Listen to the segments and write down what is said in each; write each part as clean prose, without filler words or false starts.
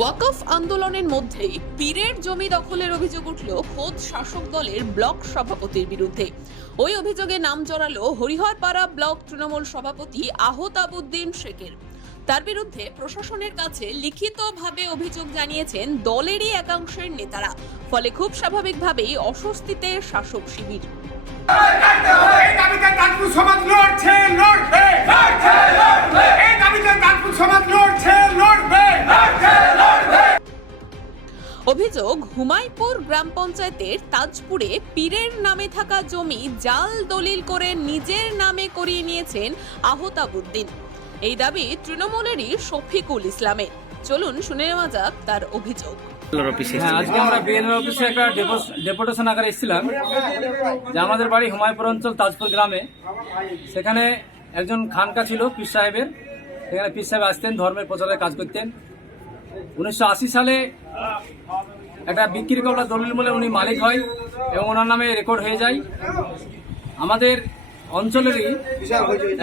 ওয়াকফ আন্দোলনের মধ্যেই পীরের জমি দখলের অভিযোগ উঠল খোদ শাসক দলের ব্লক সভাপতির বিরুদ্ধে। ওই অভিযোগে নাম জড়ালো হরিহরপাড়া ব্লক তৃণমূল সভাপতি আহতাবউদ্দিন শেখের। তার বিরুদ্ধে প্রশাসনের কাছে লিখিতভাবে অভিযোগ জানিয়েছেন দলেরই একাংশের নেতারা। ফলে খুব স্বাভাবিকভাবেই অস্বস্তিতে শাসক শিবির। অভিযোগ, হুমায়পুর গ্রাম পঞ্চায়েতের তাজপুরে পীরের নামে থাকা জমি জাল দলিল করে নিজের নামে করিয়ে নিয়েছেন আহতাবউদ্দিন। এই দাবি তৃণমূলেরই শফিকুল ইসলামের। চলুন শুনে নেওয়া যাক তার অভিযোগ। আজকে আমরা বিএলও অফিসে একটা ডেপুটেশন আকারে এসেছিলাম যে আমাদের বাড়ি হুমায়পুর অঞ্চল তাজপুর গ্রামে। সেখানে একজন খানকা ছিল পীর সাহেবের। সেখানে পীর সাহেব আসতেন, ধর্মের প্রচারের কাজ করতেন। 1980 সালে একটা বিক্রি করা দলিল বলে উনি মালিক হয় এবং ওনার নামে রেকর্ড হয়ে যায়। আমাদের অঞ্চলেরই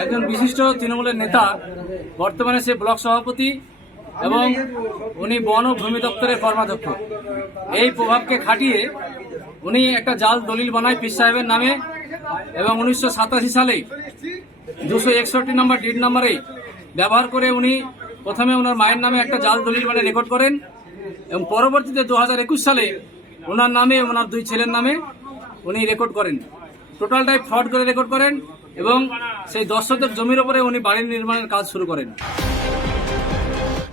একজন বিশিষ্ট তৃণমূলের নেতা, বর্তমানে সে ব্লক সভাপতি এবং উনি বন ও ভূমি দপ্তরের কর্মাধ্যক্ষ। এই প্রভাবকে খাটিয়ে উনি একটা জাল দলিল বানায় পীর সাহেবের নামে এবং 1987 সালে 261 নম্বর ডিড নাম্বারে ব্যবহার করে উনি প্রথমে ওনার মায়ের নামে একটা জাল দলিল বানিয়ে রেকর্ড করেন এবং পরবর্তীতে 2021 সালে ওনার নামে ওনার দুই ছেলের নামে উনি রেকর্ড করেন। টোটালটাই ফ্রড করে রেকর্ড করেন এবং সেই 10 শতক জমির উপরে উনি বাড়ি নির্মাণের কাজ শুরু করেন।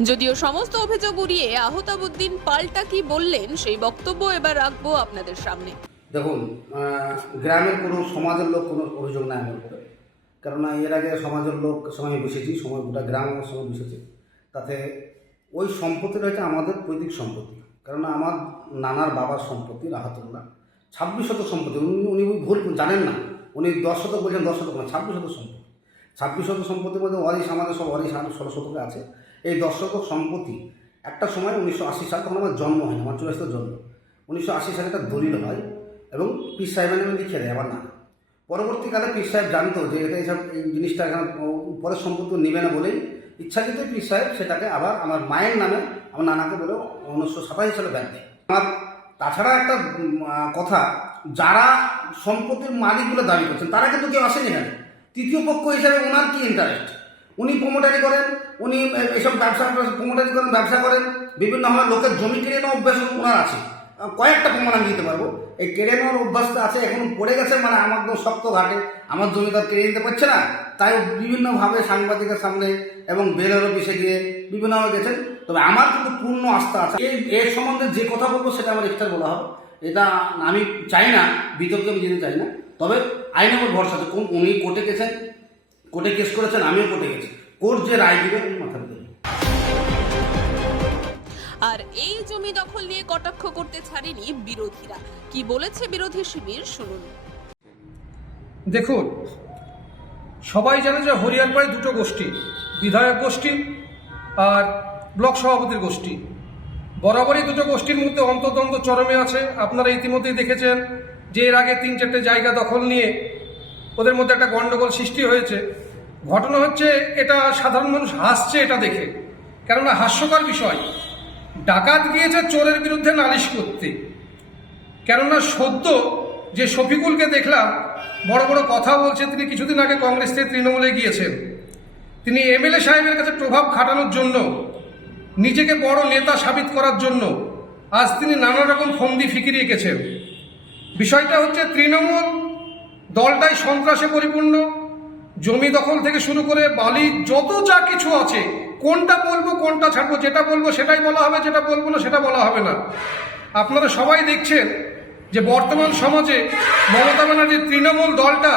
যদিও সমস্ত অভিযোগ উড়িয়ে আহতাবউদ্দিন পাল্টা কি বললেন সেই বক্তব্য এবার রাখবো আপনাদের সামনে। দেখুন, গ্রামের কোনো সমাজের লোক কোনো অভিযোগ নাই আমার উপরে, কেননা এর আগে সমাজের লোক সঙ্গে বসেছি, সময় গোটা গ্রাম আমার সঙ্গে বসেছে। তাতে ওই সম্পত্তিটা হচ্ছে আমাদের পৈতৃক সম্পত্তি, কেননা আমার নানার বাবার সম্পত্তি রাহাতুল্লাহ 26 শতক সম্পত্তি। উনি ভুল জানেন না, উনি 10 শতক বলছেন, 10 শতক না, 26 শতক সম্পত্তি। 26 শতক সম্পত্তির মধ্যে ওয়ারিশ আমাদের সব ওয়ারিশ 16 শতকে আছে। এই 10 শতক সম্পত্তি একটা সময় 1980 সাল, তখন আমার জন্ম হয়নি, আমার 84 জন্ম। 1980 সালে একটা দলিল হয় এবং পীর সাহেবের নামে লিখে দেয় আমার নাম। পরবর্তীকালে পীর সাহেব জানতো যে এটা এইসব এই জিনিসটা এখানে পরের সম্পত্তি নেবে না বলেই ইচ্ছাকৃত পীর সাহেব সেটাকে আবার আমার মায়ের নামে আমার নানাকে বলেও 1987 সালে ব্যান দেয়। আমার তাছাড়া একটা কথা, যারা সম্পত্তির মালিকগুলো দাবি করছেন তারা কিন্তু কেউ আসেনি এখানে। তৃতীয় পক্ষ হিসাবে ওনার কি ইন্টারেস্ট? উনি প্রমোটারি করেন, উনি এসব প্রমোটারি করেন, ব্যবসা করেন, বিভিন্নভাবে লোকের জমি কিনে নেওয়া অভ্যাস ওনার আছে। কয়েকটা প্রমাণ আমি দিতে পারবো। এই কেড়ে নেওয়ার অভ্যাসটা আছে, এখন পড়ে গেছে, মানে আমার একদম শক্ত ঘাটে আমার জমিদার কেড়ে নিতে পারছে না, তাই বিভিন্নভাবে সাংবাদিকের সামনে এবং বেলের অফিসে গিয়ে বিভিন্নভাবে গেছেন। তবে আমার কিন্তু পূর্ণ আস্থা আছে। এর সম্বন্ধে যে কথা বলবো সেটা আমার এক্সট্রা বলা হবে। এটা আমি চাই না, বিতর্কে আমি যেতে চাই না। তবে আইনের উপর ভরসা আছে। উনি কোর্টে গেছেন, কোর্টে কেস করেছেন, আমিও কোর্টে গেছি। কোর্ট যে রায় দিবে আমি মাথা পেতে। আর এই জমি দখল নিয়ে কটাক্ষ করতে ছাড়েনি বিরোধীরা। কি বলেছে বিরোধী শিবির, শুনুন। দেখুন, সবাই জানে যে হরিহরপাড়ায় দুটো গোষ্ঠী, বিধায়ক গোষ্ঠী আর ব্লক সভাপতির গোষ্ঠী। বরাবরই দুটো গোষ্ঠীর মধ্যে অন্তর্দ্বন্দ্ব চরমে আছে। আপনারা ইতিমধ্যেই দেখেছেন যে এর আগে 3-4টে জায়গা দখল নিয়ে ওদের মধ্যে একটা গন্ডগোল সৃষ্টি হয়েছে। ঘটনা হচ্ছে, এটা সাধারণ মানুষ হাসছে এটা দেখে, কেননা হাস্যকর বিষয়। ডাকাত গিয়েছে চোরের বিরুদ্ধে নালিশ করতে, কেননা সদ্য যে শফিকুলকে দেখলাম বড় বড় কথা বলছে, তিনি কিছুদিন আগে কংগ্রেস থেকে তৃণমূলে গিয়েছেন। তিনি এমএলএ সাহেবের কাছে প্রভাব খাটানোর জন্য, নিজেকে বড় নেতা সাবিত করার জন্য আজ তিনি নানা রকম ফন্দি ফিকিরে এঁকেছেন। বিষয়টা হচ্ছে, তৃণমূল দলটাই সন্ত্রাসে পরিপূর্ণ। জমি দখল থেকে শুরু করে বালি যত যা কিছু আছে, কোনটা বলবো কোনটা ছাড়বো, যেটা বলবো সেটাই বলা হবে, যেটা বলবো না সেটা বলা হবে না। আপনারা সবাই দেখছেন যে বর্তমান সমাজে মমতা ব্যানার্জির তৃণমূল দলটা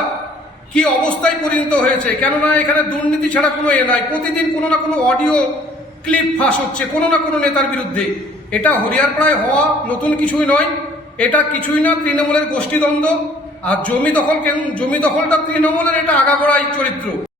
কি অবস্থায় পরিণত হয়েছে। কেননা এখানে দুর্নীতি ছাড়া কোনো নাই। প্রতিদিন কোনো না কোনো অডিও ক্লিপ ফাঁস হচ্ছে কোনো না কোনো নেতার বিরুদ্ধে। এটা হরিহরপাড়ায় হওয়া নতুন কিছুই নয়, এটা কিছুই না, তৃণমূলের গোষ্ঠীদ্বন্দ্ব। আর জমি দখলটা তৃণমূলের, এটা আগাগোড়াই চরিত্র।